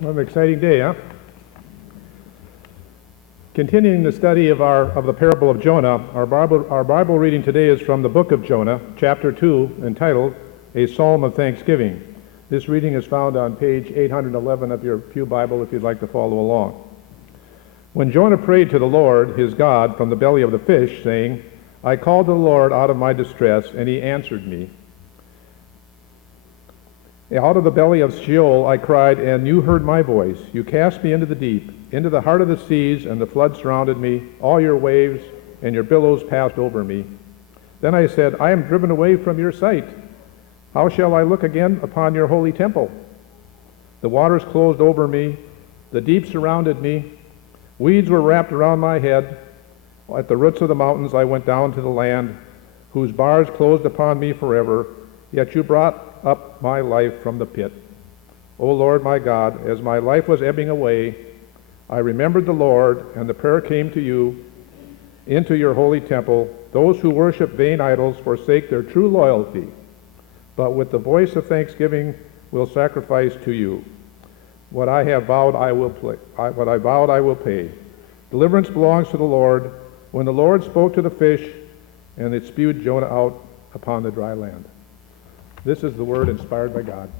What an exciting day, huh? Continuing the study of the parable of Jonah, our Bible reading today is from the book of Jonah, chapter 2, entitled A Psalm of Thanksgiving. This reading is found on page 811 of your Pew Bible if you'd like to follow along. When Jonah prayed to the Lord, his God, from the belly of the fish, saying, I called to the Lord out of my distress, and he answered me. Out of the belly of Sheol I cried, and you heard my voice. You cast me into the deep, into the heart of the seas, and the flood surrounded me. All your waves and your billows passed over me. Then I said, I am driven away from your sight. How shall I look again upon your holy temple? The waters closed over me. The deep surrounded me. Weeds were wrapped around my head. At the roots of the mountains I went down to the land, whose bars closed upon me forever. Yet you brought up my life from the pit. O Lord my God, as my life was ebbing away, I remembered the Lord, and the prayer came to you into your holy temple. Those who worship vain idols forsake their true loyalty, but with the voice of thanksgiving will sacrifice to you. What I have vowed I will pay. Deliverance belongs to the Lord. When the Lord spoke to the fish, and it spewed Jonah out upon the dry land. This is the word inspired by God.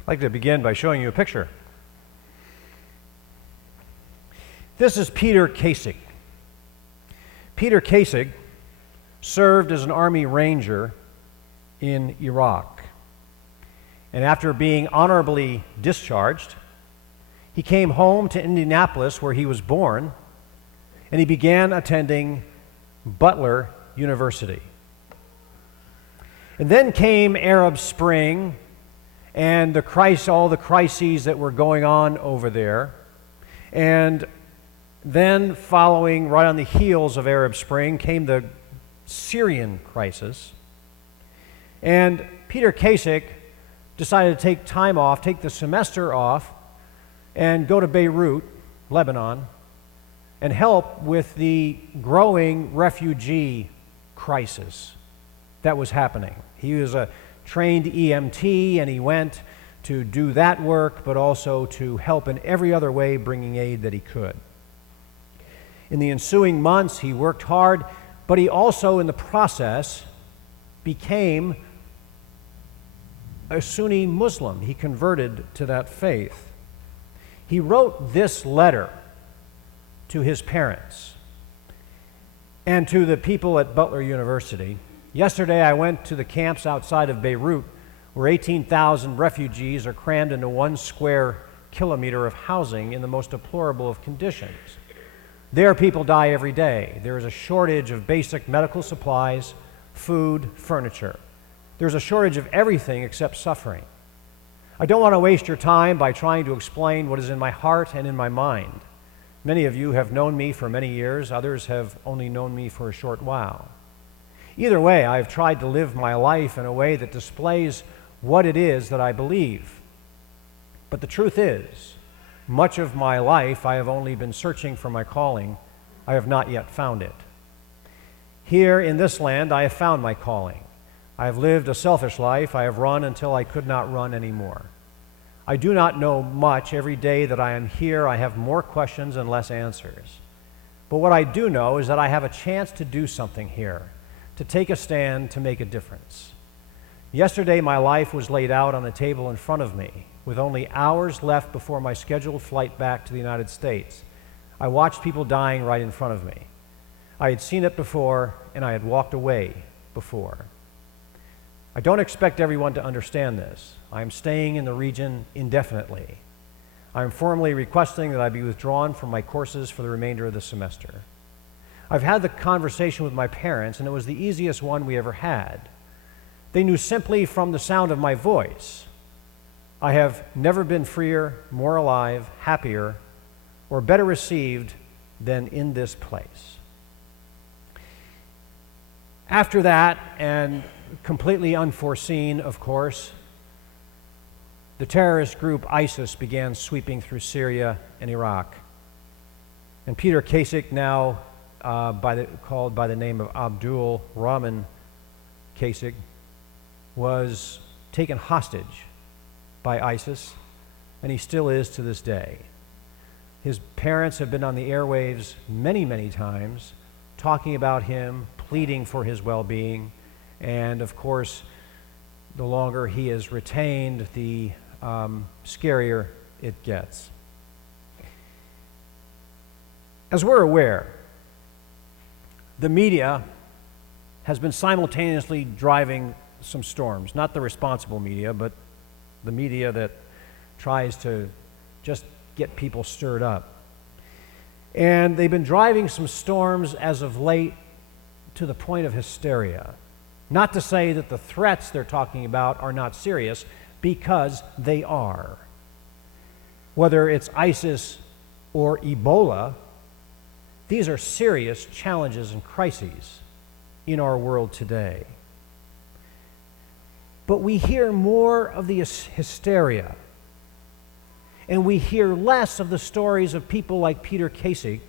I'd like to begin by showing you a picture. This is Peter Kasich. Peter Kasich served as an Army Ranger in Iraq. And after being honorably discharged, he came home to Indianapolis, where he was born, and he began attending Butler University. And then came Arab Spring and all the crises that were going on over there. And then following right on the heels of Arab Spring came the Syrian crisis. And Peter Kasich decided to take the semester off and go to Beirut, Lebanon, and help with the growing refugee crisis that was happening. He was a trained EMT, and he went to do that work, but also to help in every other way, bringing aid that he could. In the ensuing months, he worked hard, but he also, in the process, became a Sunni Muslim. He converted to that faith. He wrote this letter to his parents and to the people at Butler University. Yesterday I went to the camps outside of Beirut, where 18,000 refugees are crammed into 1 square kilometer of housing in the most deplorable of conditions. There people die every day. There is a shortage of basic medical supplies, food, furniture. There's a shortage of everything except suffering. I don't want to waste your time by trying to explain what is in my heart and in my mind. Many of you have known me for many years. Others have only known me for a short while. Either way, I've tried to live my life in a way that displays what it is that I believe. But the truth is, much of my life I have only been searching for my calling. I have not yet found it. Here in this land, I have found my calling. I have lived a selfish life. I have run until I could not run anymore. I do not know much. Every day that I am here, I have more questions and less answers. But what I do know is that I have a chance to do something here, to take a stand, to make a difference. Yesterday, my life was laid out on a table in front of me, with only hours left before my scheduled flight back to the United States. I watched people dying right in front of me. I had seen it before, and I had walked away before. I don't expect everyone to understand this. I am staying in the region indefinitely. I am formally requesting that I be withdrawn from my courses for the remainder of the semester. I've had the conversation with my parents, and it was the easiest one we ever had. They knew simply from the sound of my voice. I have never been freer, more alive, happier, or better received than in this place. After that, and completely unforeseen, of course, the terrorist group ISIS began sweeping through Syria and Iraq. And Peter Kasich, now called by the name of Abdul Rahman Kasich, was taken hostage by ISIS, and he still is to this day. His parents have been on the airwaves many, many times, talking about him, pleading for his well-being, and of course, the longer he is retained, the scarier it gets. As we're aware, the media has been simultaneously driving some storms. Not the responsible media, but the media that tries to just get people stirred up. And they've been driving some storms as of late to the point of hysteria. Not to say that the threats they're talking about are not serious, because they are. Whether it's ISIS or Ebola, these are serious challenges and crises in our world today. But we hear more of the hysteria, and we hear less of the stories of people like Peter Kasich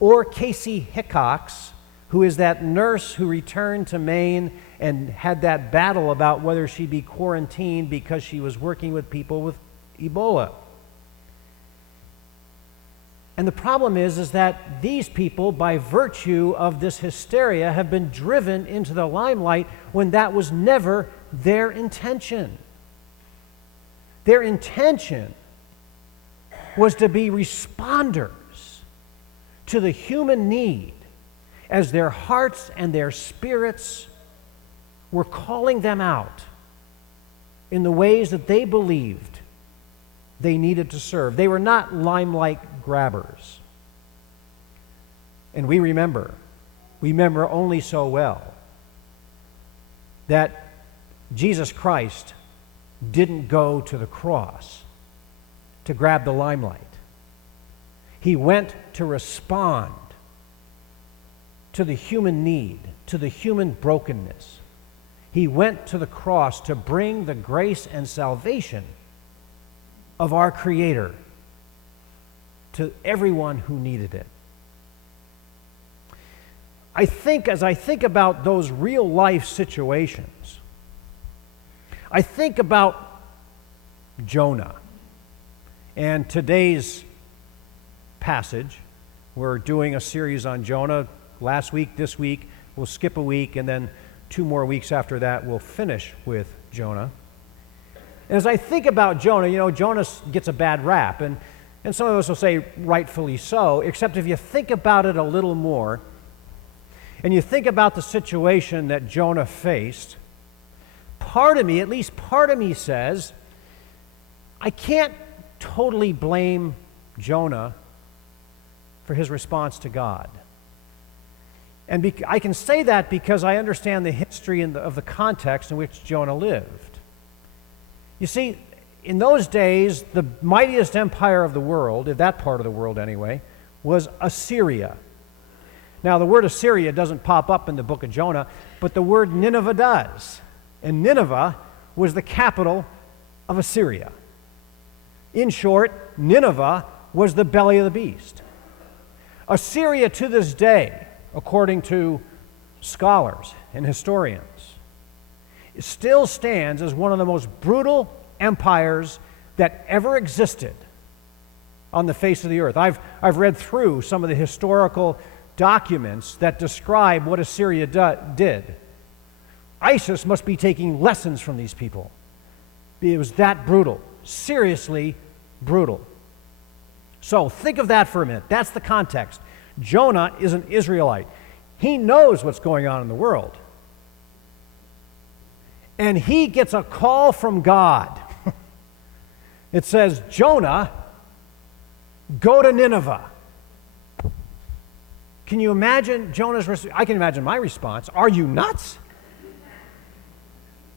or Casey Hickox, who is that nurse who returned to Maine and had that battle about whether she'd be quarantined because she was working with people with Ebola. And the problem is that these people, by virtue of this hysteria, have been driven into the limelight when that was never their intention. Their intention was to be responders to the human need as their hearts and their spirits were calling them out in the ways that they believed they needed to serve. They were not limelight grabbers. And we remember only so well that Jesus Christ didn't go to the cross to grab the limelight. He went to respond to the human need, to the human brokenness. He went to the cross to bring the grace and salvation of our Creator to everyone who needed it. As I think about those real life situations, I think about Jonah. And today's passage, we're doing a series on Jonah. Last week, this week, we'll skip a week, and then 2 more weeks after that, we'll finish with Jonah. And as I think about Jonah, Jonah gets a bad rap, and some of us will say rightfully so, except if you think about it a little more, and you think about the situation that Jonah faced, part of me, at least part of me says, I can't totally blame Jonah for his response to God. And I can say that because I understand the history of the context in which Jonah lived. You see, in those days, the mightiest empire of the world, in that part of the world anyway, was Assyria. Now, the word Assyria doesn't pop up in the book of Jonah, but the word Nineveh does. And Nineveh was the capital of Assyria. In short, Nineveh was the belly of the beast. Assyria to this day, according to scholars and historians, it still stands as one of the most brutal empires that ever existed on the face of the earth. I've read through some of the historical documents that describe what Assyria did. ISIS must be taking lessons from these people. It was that brutal, seriously brutal. So think of that for a minute. That's the context. Jonah is an Israelite. He knows what's going on in the world. And he gets a call from God. It says, Jonah, go to Nineveh. Can you imagine Jonah's response? I can imagine my response. Are you nuts?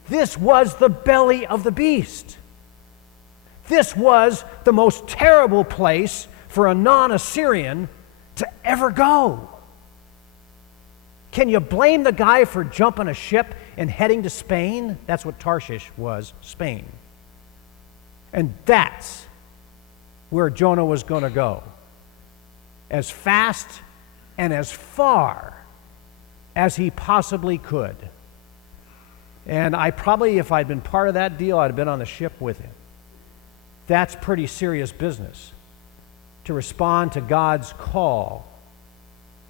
This was the belly of the beast. This was the most terrible place for a non-Assyrian to ever go. Can you blame the guy for jumping a ship and heading to Spain? That's what Tarshish was, Spain. And that's where Jonah was going to go. as fast and as far as he possibly could. And I probably, if I'd been part of that deal, I'd have been on the ship with him. That's pretty serious business, to respond to God's call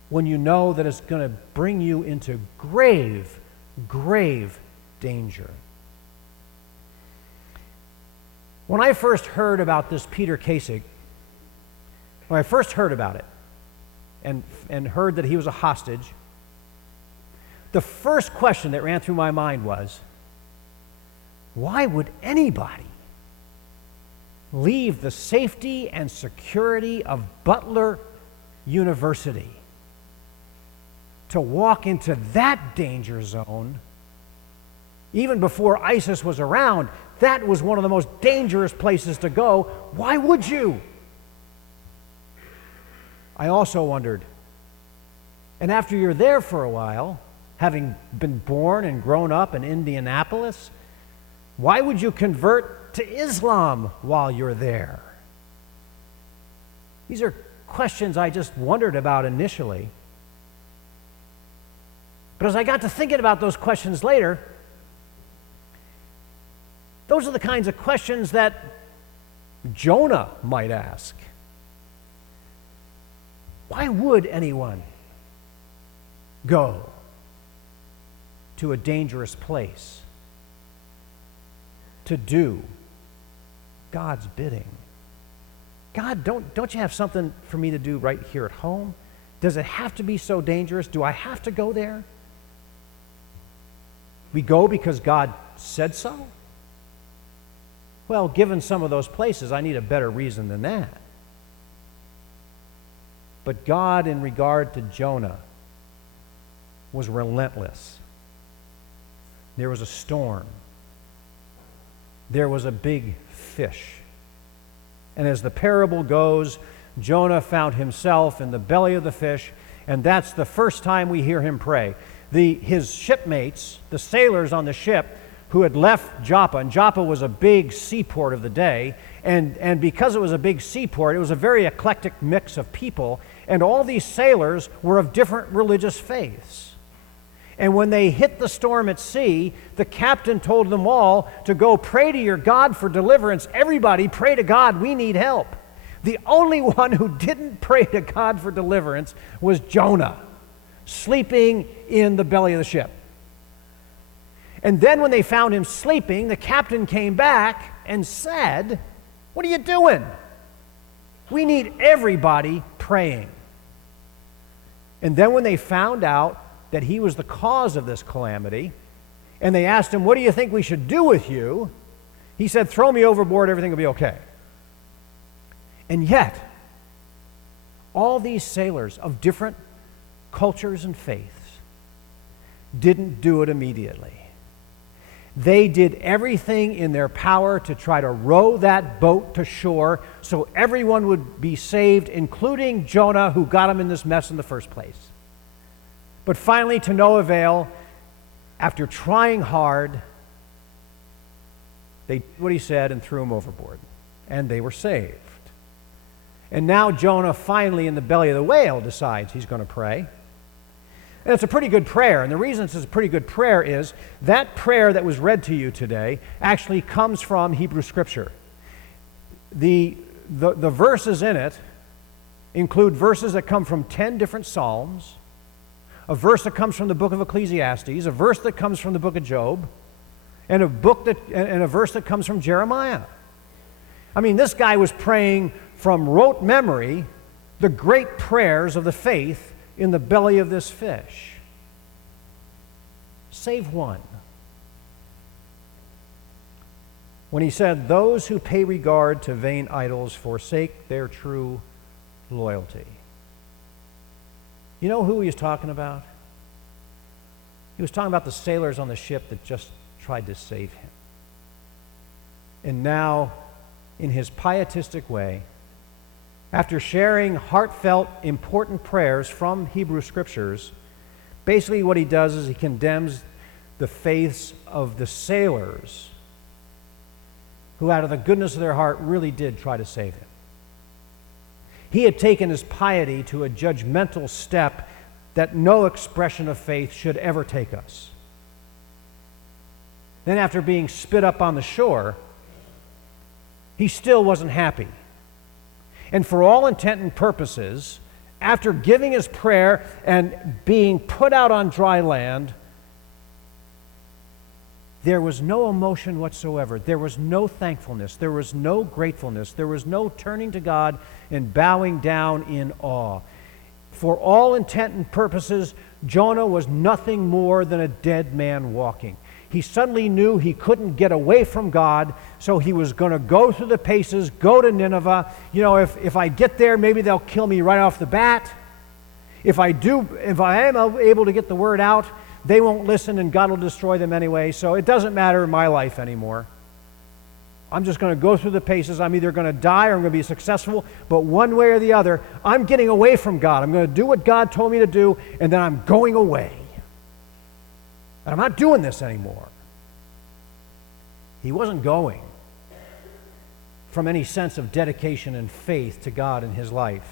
when you know that it's going to bring you into grave, grave danger. When I first heard about this Peter Kasich, when I first heard about it and heard that he was a hostage, the first question that ran through my mind was, why would anybody leave the safety and security of Butler University to walk into that danger zone? Even before ISIS was around, that was one of the most dangerous places to go. Why would you? I also wondered, and after you're there for a while, having been born and grown up in Indianapolis, why would you convert to Islam while you're there? These are questions I just wondered about initially. But as I got to thinking about those questions later, those are the kinds of questions that Jonah might ask. Why would anyone go to a dangerous place to do God's bidding? God, don't you have something for me to do right here at home? Does it have to be so dangerous? Do I have to go there? We go because God said so? Well, given some of those places, I need a better reason than that. But God, in regard to Jonah, was relentless. There was a storm. There was a big fish. And as the parable goes, Jonah found himself in the belly of the fish, and that's the first time we hear him pray. His shipmates, the sailors on the ship, who had left Joppa, and Joppa was a big seaport of the day, and because it was a big seaport, it was a very eclectic mix of people, and all these sailors were of different religious faiths. And when they hit the storm at sea, the captain told them all to go pray to your God for deliverance. Everybody pray to God, we need help. The only one who didn't pray to God for deliverance was Jonah, sleeping in the belly of the ship. And then when they found him sleeping, the captain came back and said, "What are you doing? We need everybody praying." And then when they found out that he was the cause of this calamity, and they asked him, "What do you think we should do with you?" he said, "Throw me overboard, everything will be okay." And yet, all these sailors of different cultures and faiths didn't do it immediately. They did everything in their power to try to row that boat to shore so everyone would be saved, including Jonah, who got him in this mess in the first place. But finally, to no avail, after trying hard, they did what he said and threw him overboard, and they were saved. And now Jonah, finally in the belly of the whale, decides he's going to pray. And it's a pretty good prayer, and the reason it's a pretty good prayer is that prayer that was read to you today actually comes from Hebrew Scripture. The verses in it include verses that come from 10 different Psalms, a verse that comes from the book of Ecclesiastes, a verse that comes from the book of Job, and a verse that comes from Jeremiah. I mean, this guy was praying from rote memory the great prayers of the faith in the belly of this fish. Save one. When he said, "Those who pay regard to vain idols forsake their true loyalty." You know who he was talking about? He was talking about the sailors on the ship that just tried to save him. And now, in his pietistic way, after sharing heartfelt, important prayers from Hebrew Scriptures, basically what he does is he condemns the faiths of the sailors who, out of the goodness of their heart, really did try to save him. He had taken his piety to a judgmental step that no expression of faith should ever take us. Then after being spit up on the shore, he still wasn't happy. And for all intent and purposes, after giving his prayer and being put out on dry land, there was no emotion whatsoever. There was no thankfulness. There was no gratefulness. There was no turning to God and bowing down in awe. For all intent and purposes, Jonah was nothing more than a dead man walking. He suddenly knew he couldn't get away from God, so he was going to go through the paces, go to Nineveh. You know, if I get there, maybe they'll kill me right off the bat. If I am able to get the word out, they won't listen and God will destroy them anyway, so it doesn't matter in my life anymore. I'm just going to go through the paces. I'm either going to die or I'm going to be successful, but one way or the other, I'm getting away from God. I'm going to do what God told me to do, and then I'm going away. And I'm not doing this anymore. He wasn't going from any sense of dedication and faith to God in his life.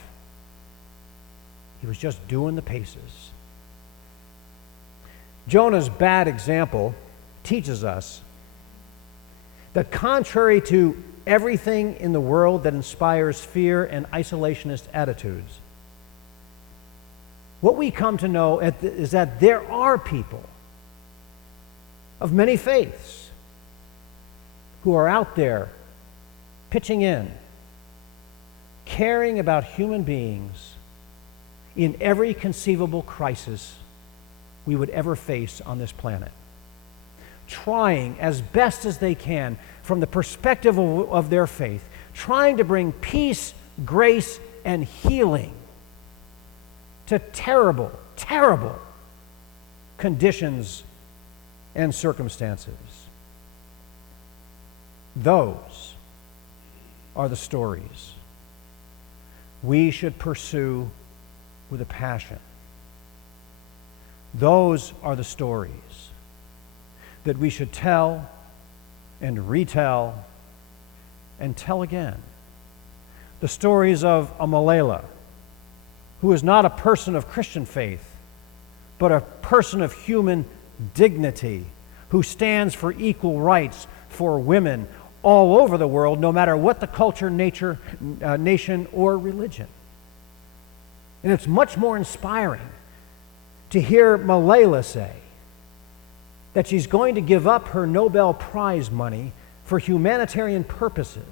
He was just doing the paces. Jonah's bad example teaches us that contrary to everything in the world that inspires fear and isolationist attitudes, what we come to know is that there are people of many faiths who are out there pitching in, caring about human beings in every conceivable crisis we would ever face on this planet, trying as best as they can from the perspective of their faith, trying to bring peace, grace, and healing to terrible, terrible conditions and circumstances. Those are the stories we should pursue with a passion. Those are the stories that we should tell and retell and tell again. The stories of a Malala, who is not a person of Christian faith, but a person of human dignity, who stands for equal rights for women all over the world, no matter what the culture, nature, nation, or religion. And it's much more inspiring to hear Malala say that she's going to give up her Nobel Prize money for humanitarian purposes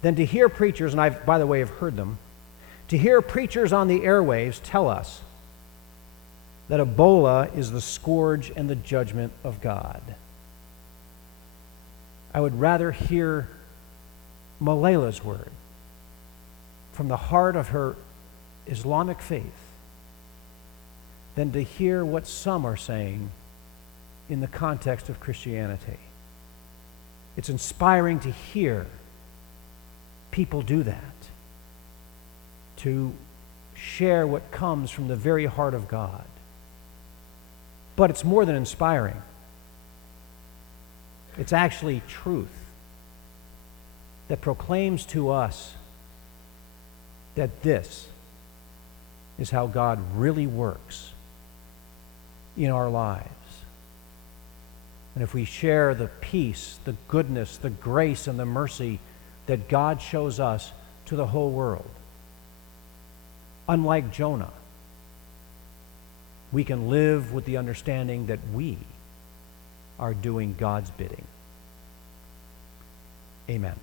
than to hear preachers, and I, by the way, have heard them, to hear preachers on the airwaves tell us that Ebola is the scourge and the judgment of God. I would rather hear Malala's word from the heart of her Islamic faith than to hear what some are saying in the context of Christianity. It's inspiring to hear people do that, to share what comes from the very heart of God. But it's more than inspiring. It's actually truth that proclaims to us that this is how God really works in our lives. And if we share the peace, the goodness, the grace, and the mercy that God shows us to the whole world, unlike Jonah, we can live with the understanding that we are doing God's bidding. Amen.